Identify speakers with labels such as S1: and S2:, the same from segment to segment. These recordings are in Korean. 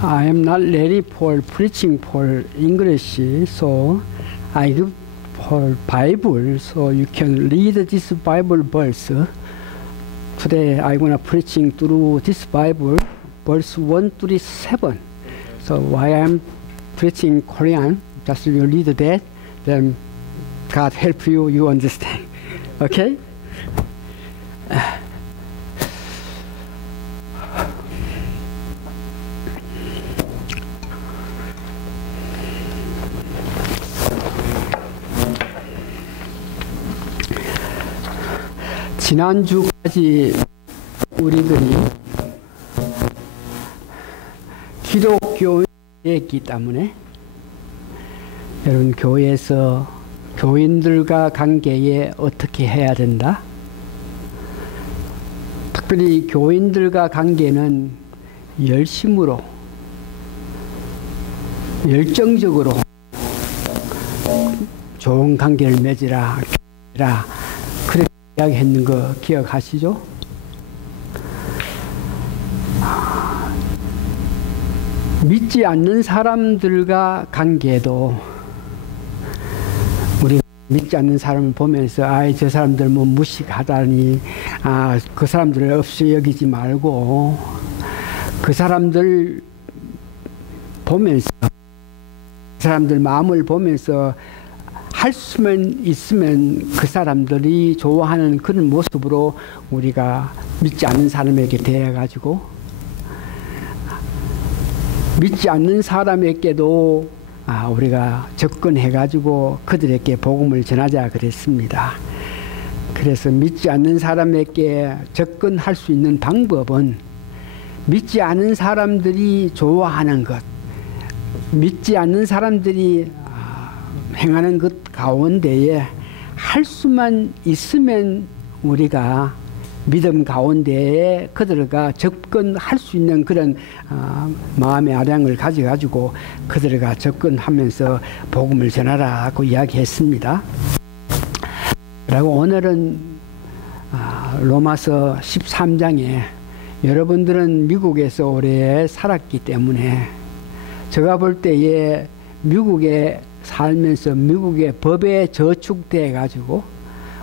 S1: I am not ready for preaching for English, so I give for Bible, so you can read this Bible verse. Today I'm gonna preaching through this Bible, verse one through seven. So why I'm preaching Korean, just you read that, then God help you, you understand. Okay? 지난주까지 우리들이 기독교였기 때문에 여러분 교회에서 교인들과 관계에 어떻게 해야 된다? 특별히 교인들과 관계는 열심으로 열정적으로 좋은 관계를 맺으라 이야기했는 거 기억하시죠? 믿지 않는 사람들과 관계도 우리 믿지 않는 사람을 보면서 아이 저 사람들 뭐 무식하다니 아 그 사람들을 없이 여기지 말고 그 사람들 보면서 그 사람들 마음을 보면서 할 수만 있으면 그 사람들이 좋아하는 그런 모습으로 우리가 믿지 않는 사람에게 대해가지고 믿지 않는 사람에게도 아, 우리가 접근해가지고 그들에게 복음을 전하자 그랬습니다. 그래서 믿지 않는 사람에게 접근할 수 있는 방법은 믿지 않는 사람들이 좋아하는 것, 믿지 않는 사람들이 행하는 것 가운데에 할 수만 있으면 우리가 믿음 가운데에 그들과 접근할 수 있는 그런 어, 마음의 아량을 가져가지고 그들과 접근하면서 복음을 전하라고 이야기했습니다. 그리고 오늘은 어, 로마서 13장에 여러분들은 미국에서 오래 살았기 때문에 제가 볼 때에 미국에 살면서 미국의 법에 저축돼 가지고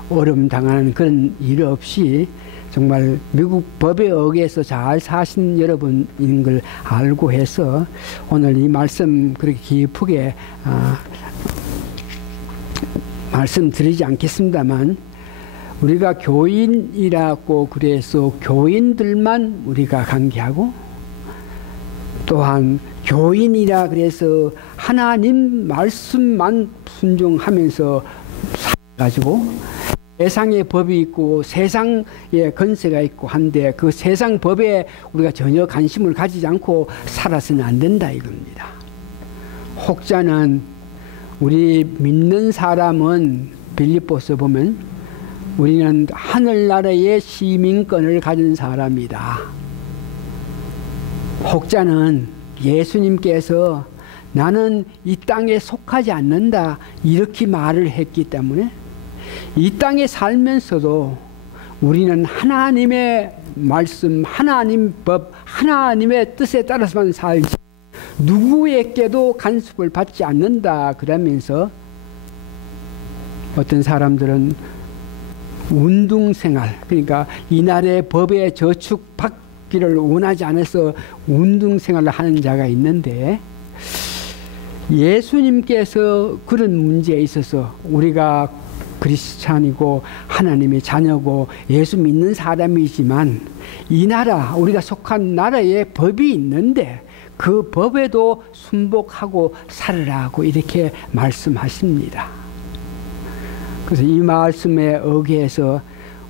S1: 어려움 당하는 그런 일 없이 정말 미국 법에 의해서 잘 사신 여러분인 걸 알고 해서 오늘 이 말씀 그렇게 깊게 아, 말씀드리지 않겠습니다만 우리가 교인이라고 그래서 교인들만 우리가 관계하고 또한 교인이라 그래서 하나님 말씀만 순종하면서 가지고 세상의 법이 있고 세상의 건세가 있고 한데 그 세상 법에 우리가 전혀 관심을 가지지 않고 살아서는 안 된다 이겁니다. 혹자는 우리 믿는 사람은 빌립보서 보면 우리는 하늘나라의 시민권을 가진 사람이다. 혹자는 예수님께서 나는 이 땅에 속하지 않는다 이렇게 말을 했기 때문에 이 땅에 살면서도 우리는 하나님의 말씀, 하나님 법, 하나님의 뜻에 따라서만 살지 누구에게도 간섭을 받지 않는다 그러면서 어떤 사람들은 운동생활 그러니까 이날의 법에 저축받 기를 원하지 않아서 운동 생활을 하는 자가 있는데 예수님께서 그런 문제에 있어서 우리가 그리스찬이고 하나님의 자녀고 예수 믿는 사람이지만 이 나라 우리가 속한 나라에 법이 있는데 그 법에도 순복하고 살으라고 이렇게 말씀하십니다. 그래서 이 말씀에 의해서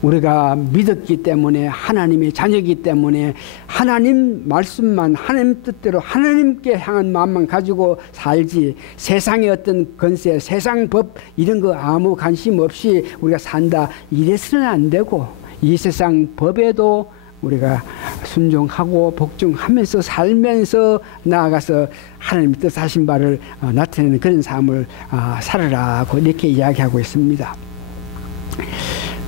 S1: 우리가 믿었기 때문에 하나님의 자녀이기 때문에 하나님 말씀만 하나님 뜻대로 하나님께 향한 마음만 가지고 살지 세상의 어떤 건세 세상 법 이런 거 아무 관심 없이 우리가 산다 이래서는 안 되고 이 세상 법에도 우리가 순종하고 복종하면서 살면서 나아가서 하나님 뜻하신 바를 어, 나타내는 그런 삶을 어, 살아라고 이렇게 이야기하고 있습니다.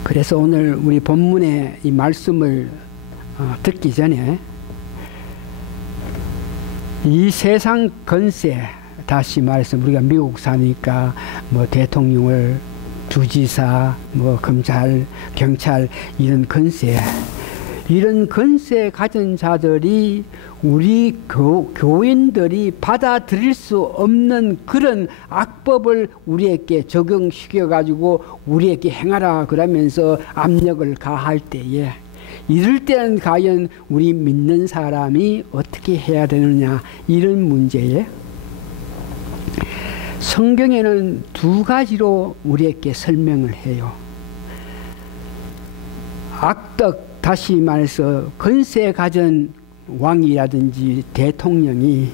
S1: 그래서 오늘 우리 본문의 이 말씀을 어, 듣기 전에 이 세상 건세 다시 말해서 우리가 미국 사니까 뭐 대통령을 주지사 뭐 검찰 경찰 이런 건세 이런 건세 가진 자들이 우리 교, 교인들이 받아들일 수 없는 그런 악법을 우리에게 적용시켜 가지고 우리에게 행하라 그러면서 압력을 가할 때에 이럴 때는 과연 우리 믿는 사람이 어떻게 해야 되느냐 이런 문제에 성경에는 두 가지로 우리에게 설명을 해요. 악덕 다시 말해서 건세 가진 왕이라든지 대통령이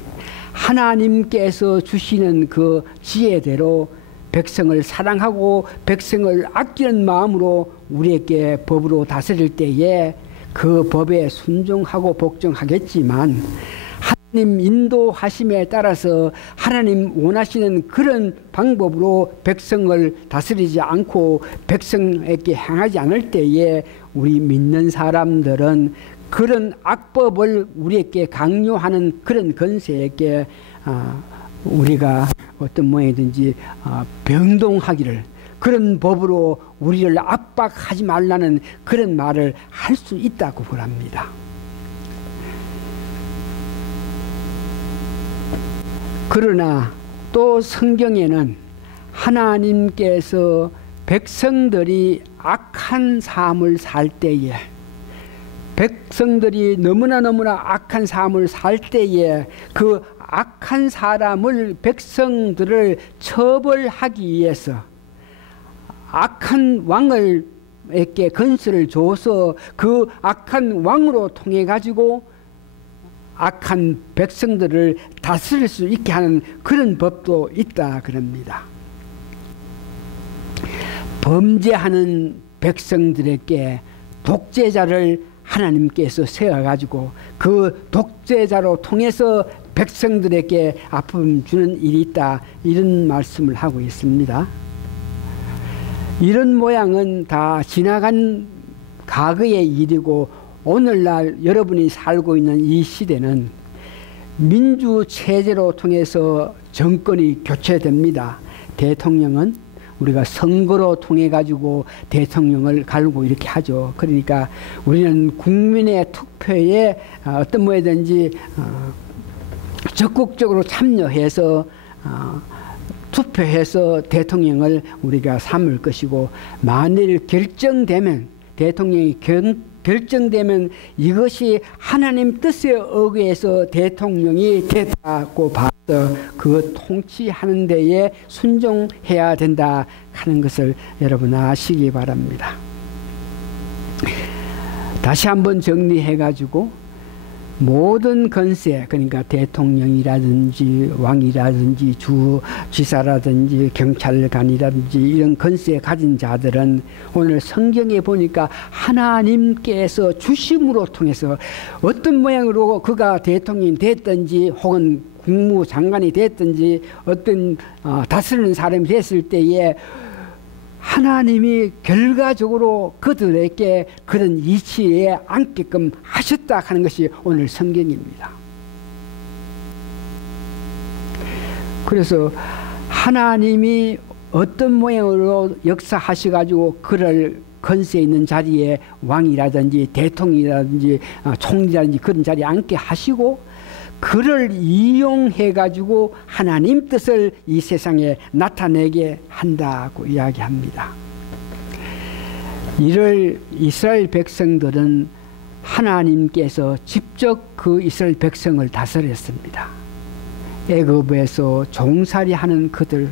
S1: 하나님께서 주시는 그 지혜대로 백성을 사랑하고 백성을 아끼는 마음으로 우리에게 법으로 다스릴 때에 그 법에 순종하고 복종하겠지만 하나님 인도하심에 따라서 하나님 원하시는 그런 방법으로 백성을 다스리지 않고 백성에게 행하지 않을 때에 우리 믿는 사람들은 그런 악법을 우리에게 강요하는 그런 건세에게 아, 우리가 어떤 모양이든지 아, 병동하기를 그런 법으로 우리를 압박하지 말라는 그런 말을 할 수 있다고 보랍니다. 그러나 또 성경에는 하나님께서 백성들이 악한 삶을 살 때에 백성들이 너무나 너무나 악한 삶을 살 때에 그 악한 사람을 백성들을 처벌하기 위해서 악한 왕을 에게 건설을 줘서 그 악한 왕으로 통해 가지고 악한 백성들을 다스릴 수 있게 하는 그런 법도 있다 그럽니다. 범죄하는 백성들에게 독재자를 하나님께서 세워가지고 그 독재자로 통해서 백성들에게 아픔 주는 일이 있다 이런 말씀을 하고 있습니다. 이런 모양은 다 지나간 과거의 일이고 오늘날 여러분이 살고 있는 이 시대는 민주 체제로 통해서 정권이 교체됩니다. 대통령은 우리가 선거로 통해 가지고 대통령을 갈고 이렇게 하죠. 그러니까 우리는 국민의 투표에 어떤 뭐든지 어, 적극적으로 참여해서 어, 투표해서 대통령을 우리가 삼을 것이고 만일 결정되면 대통령이 결, 결정되면 이것이 하나님 뜻에 의해서 대통령이 됐다고 봐서 그 통치하는 데에 순종해야 된다 하는 것을 여러분 아시기 바랍니다. 다시 한번 정리해 가지고 모든 건세 그러니까 대통령이라든지 왕이라든지 주 지사라든지 경찰관이라든지 이런 건세 가진 자들은 오늘 성경에 보니까 하나님께서 주심으로 통해서 어떤 모양으로 그가 대통령이 됐든지 혹은 국무장관이 됐든지 어떤 어, 다스리는 사람이 됐을 때에 하나님이 결과적으로 그들에게 그런 이치에 앉게끔 하셨다 하는 것이 오늘 성경입니다. 그래서 하나님이 어떤 모양으로 역사하셔가지고 그를 건세 있는 자리에 왕이라든지 대통령이라든지 어, 총리라든지 그런 자리에 앉게 하시고 그를 이용해 가지고 하나님 뜻을 이 세상에 나타내게 한다고 이야기합니다. 이를 이스라엘 백성들은 하나님께서 직접 그 이스라엘 백성을 다스렸습니다. 애굽에서 종살이하는 그들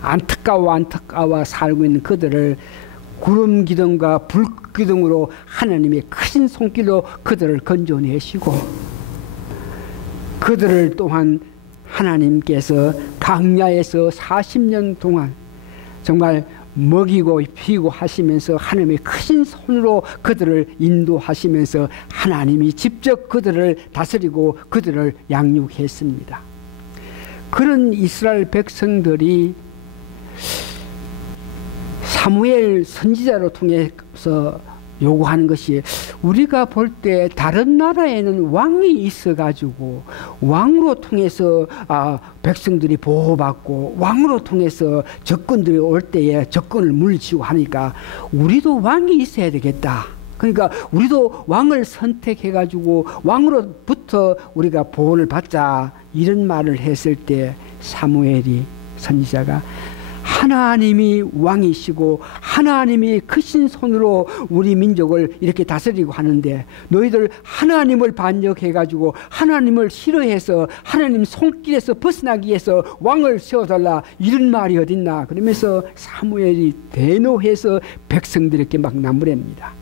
S1: 안타까워 안타까워 살고 있는 그들을 구름 기둥과 불 기둥으로 하나님의 큰 손길로 그들을 건져내시고 그들을 또한 하나님께서 강야에서 40년 동안 정말 먹이고 피고 하시면서 하나님의 큰 손으로 그들을 인도하시면서 하나님이 직접 그들을 다스리고 그들을 양육했습니다. 그런 이스라엘 백성들이 사무엘 선지자로 통해서 요구하는 것이 우리가 볼 때 다른 나라에는 왕이 있어가지고 왕으로 통해서 아, 백성들이 보호받고 왕으로 통해서 적군들이 올 때에 적군을 물리치고 하니까 우리도 왕이 있어야 되겠다. 그러니까 우리도 왕을 선택해 가지고 왕으로부터 우리가 보호를 받자 이런 말을 했을 때 사무엘이 선지자가 하나님이 왕이시고 하나님이 크신 손으로 우리 민족을 이렇게 다스리고 하는데 너희들 하나님을 반역해 가지고 하나님을 싫어해서 하나님 손길에서 벗어나기 위해서 왕을 세워달라 이런 말이 어딨나? 그러면서 사무엘이 대노해서 백성들에게 막 나무랍니다.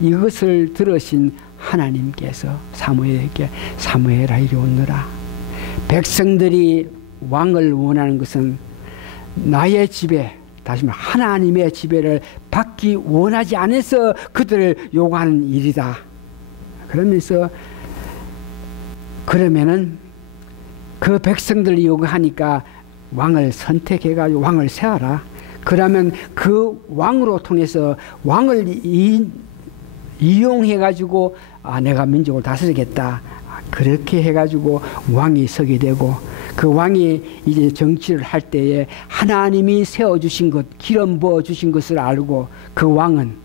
S1: 이것을 들으신 하나님께서 사무엘에게 사무엘아 이리 오너라. 백성들이 왕을 원하는 것은 나의 지배, 다시 말해 하나님의 지배를 받기 원하지 않아서 그들을 요구하는 일이다. 그러면서 그러면은 그 백성들이 요구하니까 왕을 선택해가지고 왕을 세워라. 그러면 그 왕으로 통해서 왕을 이, 이용해가지고 아, 내가 민족을 다스리겠다. 그렇게 해가지고 왕이 서게 되고 그 왕이 이제 정치를 할 때에 하나님이 세워주신 것, 기름 부어주신 것을 알고 그 왕은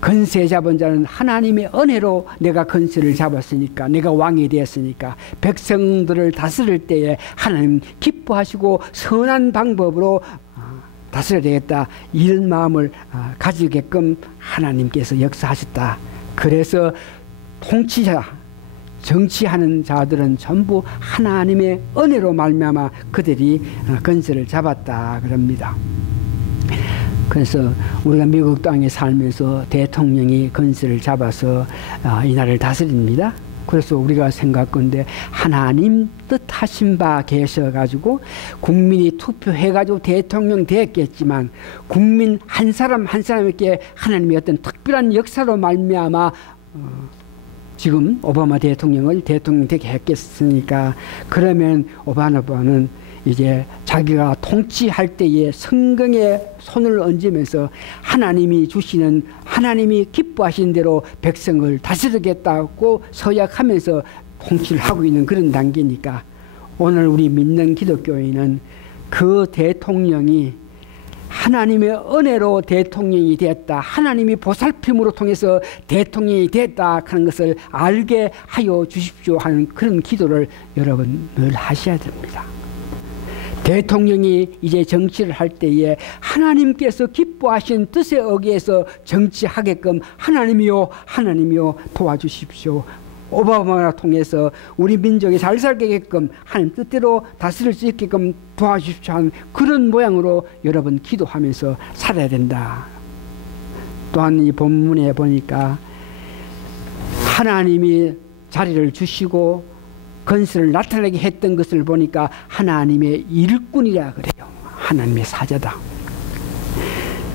S1: 건세 잡은 자는 하나님의 은혜로 내가 건세를 잡았으니까 내가 왕이 되었으니까 백성들을 다스릴 때에 하나님 기뻐하시고 선한 방법으로 아, 다스려야 되겠다. 이런 마음을 아, 가지게끔 하나님께서 역사하셨다. 그래서 통치자 정치하는 자들은 전부 하나님의 은혜로 말미암아 그들이 어, 건설을 잡았다 그럽니다. 그래서 우리가 미국 땅에 살면서 대통령이 건설을 잡아서 어, 이 나라를 다스립니다. 그래서 우리가 생각건데 하나님 뜻하신 바 계셔가지고 국민이 투표해가지고 대통령 됐겠지만 국민 한 사람 한 사람에게 하나님의 어떤 특별한 역사로 말미암아 어, 지금 오바마 대통령을 대통령 되게 했겠으니까? 그러면 오바마는 이제 자기가 통치할 때에 성경에 손을 얹으면서 하나님이 주시는 하나님이 기뻐하신 대로 백성을 다스리겠다고 서약하면서 통치를 하고 있는 그런 단계니까 오늘 우리 믿는 기독교인은 그 대통령이 하나님의 은혜로 대통령이 되었다. 하나님이 보살핌으로 통해서 대통령이 되었다 하는 것을 알게 하여 주십시오 하는 그런 기도를 여러분 늘 하셔야 됩니다. 대통령이 이제 정치를 할 때에 하나님께서 기뻐하신 뜻에 의해서 정치하게끔 하나님이요 하나님이요 도와주십시오. 오바마를 통해서 우리 민족이 잘 살게끔 하는 뜻대로 다스릴 수 있게끔 도와주십시오 하는 그런 모양으로 여러분 기도하면서 살아야 된다. 또한 이 본문에 보니까 하나님이 자리를 주시고 건설을 나타내게 했던 것을 보니까 하나님의 일꾼이라 그래요. 하나님의 사자다.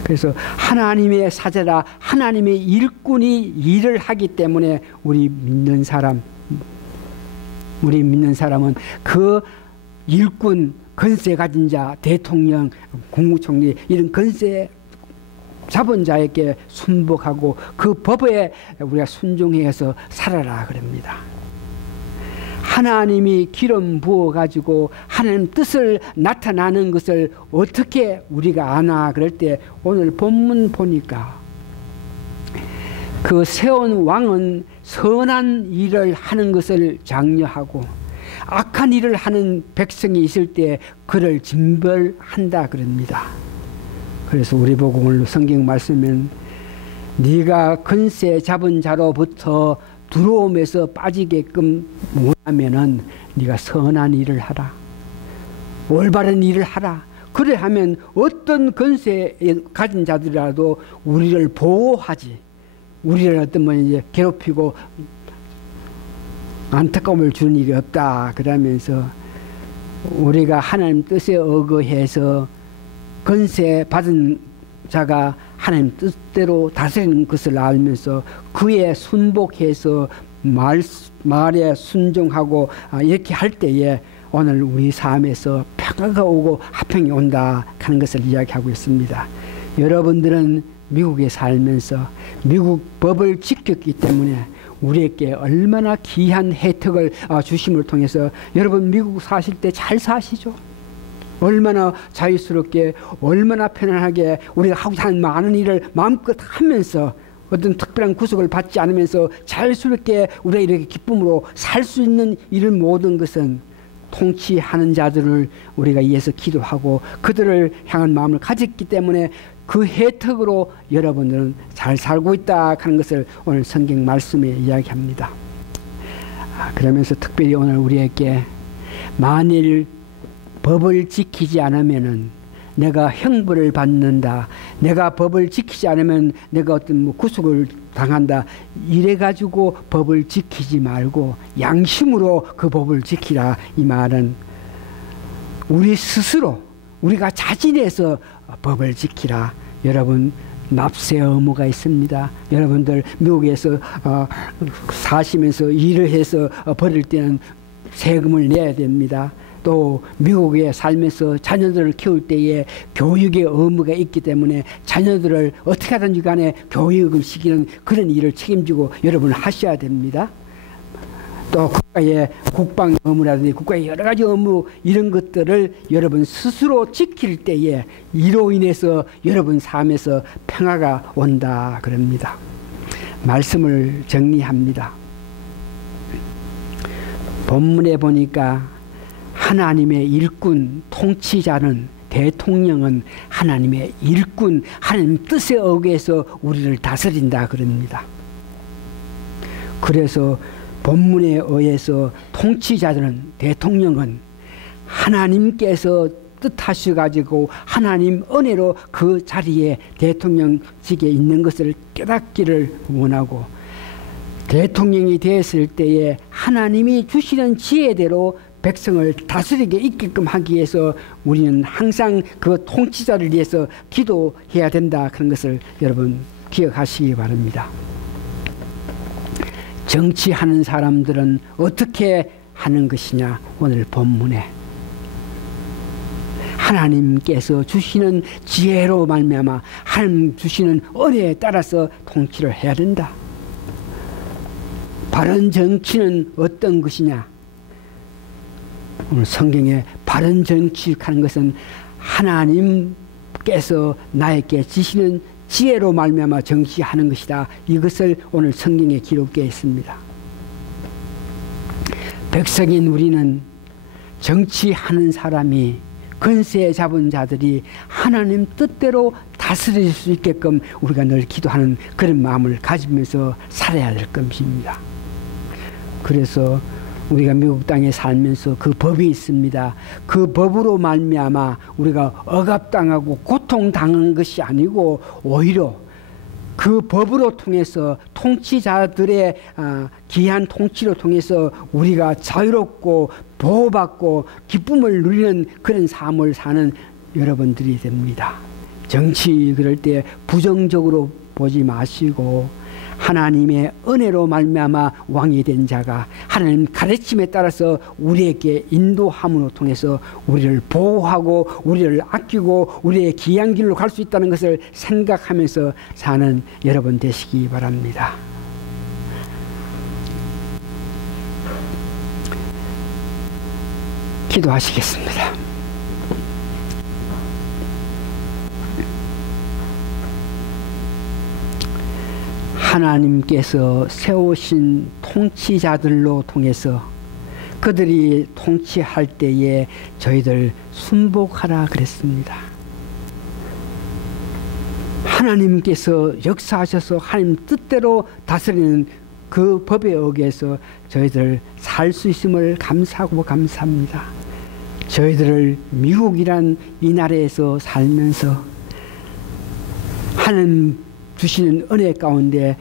S1: 그래서 하나님의 사자라 하나님의 일꾼이 일을 하기 때문에 우리 믿는 사람 우리 믿는 사람은 그 일꾼 건세 가진 자 대통령 국무총리 이런 건세 잡은 자에게 순복하고 그 법에 우리가 순종해서 살아라 그럽니다. 하나님이 기름 부어 가지고 하나님 뜻을 나타나는 것을 어떻게 우리가 아나 그럴 때 오늘 본문 보니까 그 세운 왕은 선한 일을 하는 것을 장려하고 악한 일을 하는 백성이 있을 때 그를 징벌한다 그럽니다. 그래서 우리 보고 오늘 성경 말씀은 네가 근세 잡은 자로부터 두려움에서 빠지게끔 원하면은 네가 선한 일을 하라. 올바른 일을 하라. 그래 하면 어떤 건세 가진 자들이라도 우리를 보호하지. 우리를 어떤 뭐 이제 괴롭히고 안타까움을 주는 일이 없다. 그러면서 우리가 하나님 뜻에 어거해서 건세 받은 자가 하나님 뜻대로 다스리는 것을 알면서 그에 순복해서 말, 말에 순종하고 아, 이렇게 할 때에 오늘 우리 삶에서 평화가 오고 화평이 온다 하는 것을 이야기하고 있습니다. 여러분들은 미국에 살면서 미국 법을 지켰기 때문에 우리에게 얼마나 귀한 혜택을 아, 주심을 통해서 여러분 미국 사실 때 잘 사시죠? 얼마나 자유스럽게 얼마나 편안하게 우리가 하고 사는 많은 일을 마음껏 하면서 어떤 특별한 구속을 받지 않으면서 자유스럽게 우리가 이렇게 기쁨으로 살 수 있는 이런 모든 것은 통치하는 자들을 우리가 위해서 기도하고 그들을 향한 마음을 가졌기 때문에 그 혜택으로 여러분들은 잘 살고 있다 하는 것을 오늘 성경 말씀에 이야기합니다. 아, 그러면서 특별히 오늘 우리에게 만일 법을 지키지 않으면은 내가 형벌을 받는다. 내가 법을 지키지 않으면 내가 어떤 뭐 구속을 당한다. 이래 가지고 법을 지키지 말고 양심으로 그 법을 지키라. 이 말은 우리 스스로 우리가 자진해서 법을 지키라. 여러분 납세 의무가 있습니다. 여러분들 미국에서 어, 사시면서 일을 해서 어, 벌을 때는 세금을 내야 됩니다. 또 미국에 살면서 자녀들을 키울 때에 교육의 의무가 있기 때문에 자녀들을 어떻게 하든지 간에 교육을 시키는 그런 일을 책임지고 여러분 하셔야 됩니다. 또 국가의 국방 의무라든지 국가의 여러 가지 의무 이런 것들을 여러분 스스로 지킬 때에 이로 인해서 여러분 삶에서 평화가 온다 그럽니다. 말씀을 정리합니다. 본문에 보니까 하나님의 일꾼 통치자는 대통령은 하나님의 일꾼 하나님 뜻에 의해서 우리를 다스린다 그럽니다. 그래서 본문에 의해서 통치자들은 대통령은 하나님께서 뜻하셔 가지고 하나님 은혜로 그 자리에 대통령직에 있는 것을 깨닫기를 원하고 대통령이 되었을 때에 하나님이 주시는 지혜대로 백성을 다스리게 있게끔 하기 위해서 우리는 항상 그 통치자를 위해서 기도해야 된다 그런 것을 여러분 기억하시기 바랍니다. 정치하는 사람들은 어떻게 하는 것이냐 오늘 본문에 하나님께서 주시는 지혜로 말미암아 하나님 주시는 은혜에 따라서 통치를 해야 된다. 바른 정치는 어떤 것이냐? 오늘 성경에 바른 정치하는 것은 하나님께서 나에게 지시는 지혜로 말미암아 정치하는 것이다. 이것을 오늘 성경에 기록되어 있습니다. 백성인 우리는 정치하는 사람이 근세 잡은 자들이 하나님 뜻대로 다스릴 수 있게끔 우리가 늘 기도하는 그런 마음을 가지면서 살아야 될 것입니다. 그래서 우리가 미국 땅에 살면서 그 법이 있습니다. 그 법으로 말미암아 우리가 억압당하고 고통당한 것이 아니고 오히려 그 법으로 통해서 통치자들의 아, 기한 통치로 통해서 우리가 자유롭고 보호받고 기쁨을 누리는 그런 삶을 사는 여러분들이 됩니다. 정치 그럴 때 부정적으로 보지 마시고 하나님의 은혜로 말미암아 왕이 된 자가 하나님 가르침에 따라서 우리에게 인도함으로 통해서 우리를 보호하고 우리를 아끼고 우리의 귀한 길로 갈 수 있다는 것을 생각하면서 사는 여러분 되시기 바랍니다. 기도하시겠습니다. 하나님께서 세우신 통치자들로 통해서 그들이 통치할 때에 저희들 순복하라 그랬습니다. 하나님께서 역사하셔서 하나님 뜻대로 다스리는 그 법에 의해서 저희들 살 수 있음을 감사하고 감사합니다. 저희들을 미국이란 이 나라에서 살면서 하나님 주시는 은혜 가운데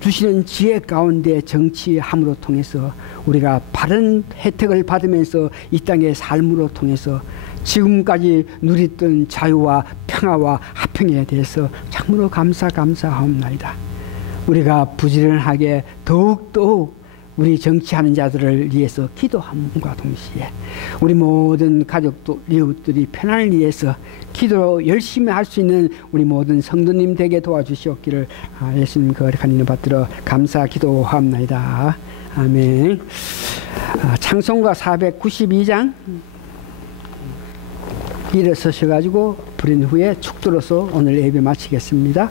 S1: 주시는 지혜 가운데 정치함으로 통해서 우리가 바른 혜택을 받으면서 이 땅의 삶으로 통해서 지금까지 누렸던 자유와 평화와 화평에 대해서 참으로 감사 감사하옵나이다. 우리가 부지런하게 더욱더욱 우리 정치하는 자들을 위해서 기도함과 동시에 우리 모든 가족도 이웃들이 편안을 위해서 기도 열심히 할 수 있는 우리 모든 성도님 되게 도와주시옵기를 아, 예수님 거룩한 이름 받들어 감사 기도합나이다. 아멘. 아, 창송가 492장 일어서셔가지고 부린 후에 축도로서 오늘 예배 마치겠습니다.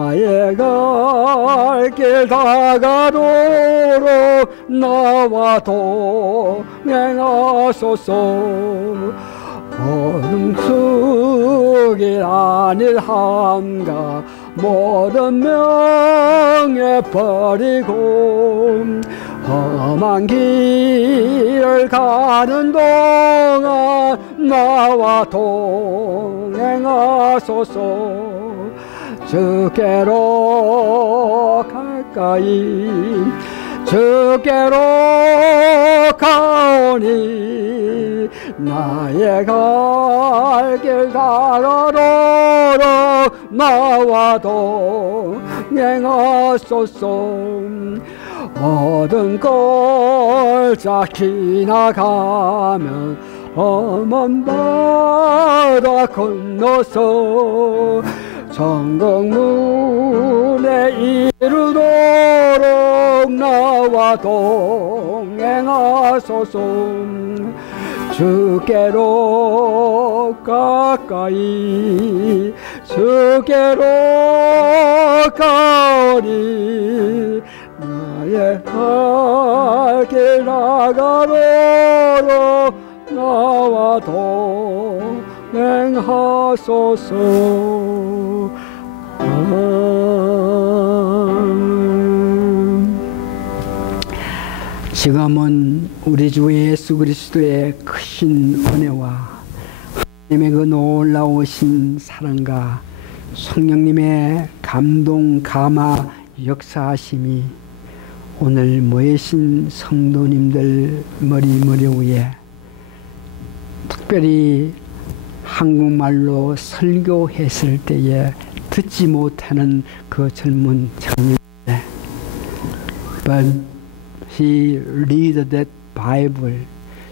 S1: 나의 갈 길 다가도록 나와 동행하소서. 어둠 속에 아닐 함과 모든 명예 버리고 험한 길을 가는 동안 나와 동행하소서 주께로 가까이 주께로 가오니 나의 갈길 다가도록 나와도 행하소서. 어떤 골짜 지나가면 험한 바다 건너서 정곡문에 이르도록 나와 동행하소서. 주께로 가까이 주께로 가오니 나의 할길 나가도록 나와 동 행하소서. 지금은 우리 주 예수 그리스도의 크신 은혜와 하나님의 그 놀라우신 사랑과 성령님의 감동 감화 역사하심이 오늘 모이신 성도님들 머리 머리 위에 특별히 한국말로 설교했을 때에 듣지 못하는 그 젊은 청년들 But he read that Bible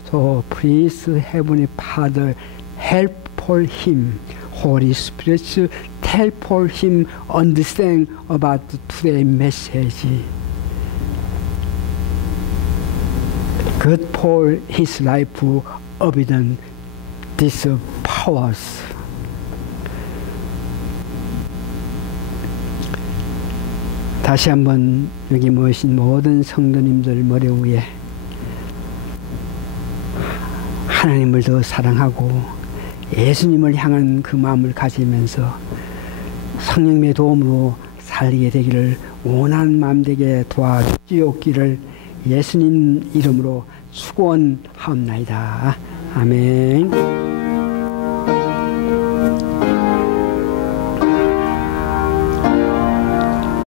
S1: So please Heavenly Father help for him Holy Spirit help for him understand about today's message Good for his life obedient these powers 다시 한번 여기 모신 모든 성도님들 머리 위에 하나님을 더 사랑하고 예수님을 향한 그 마음을 가지면서 성령의 도움으로 살게 되기를 원하는 마음 되게 도와주옵기를 예수님 이름으로 축원하옵나이다. 아멘.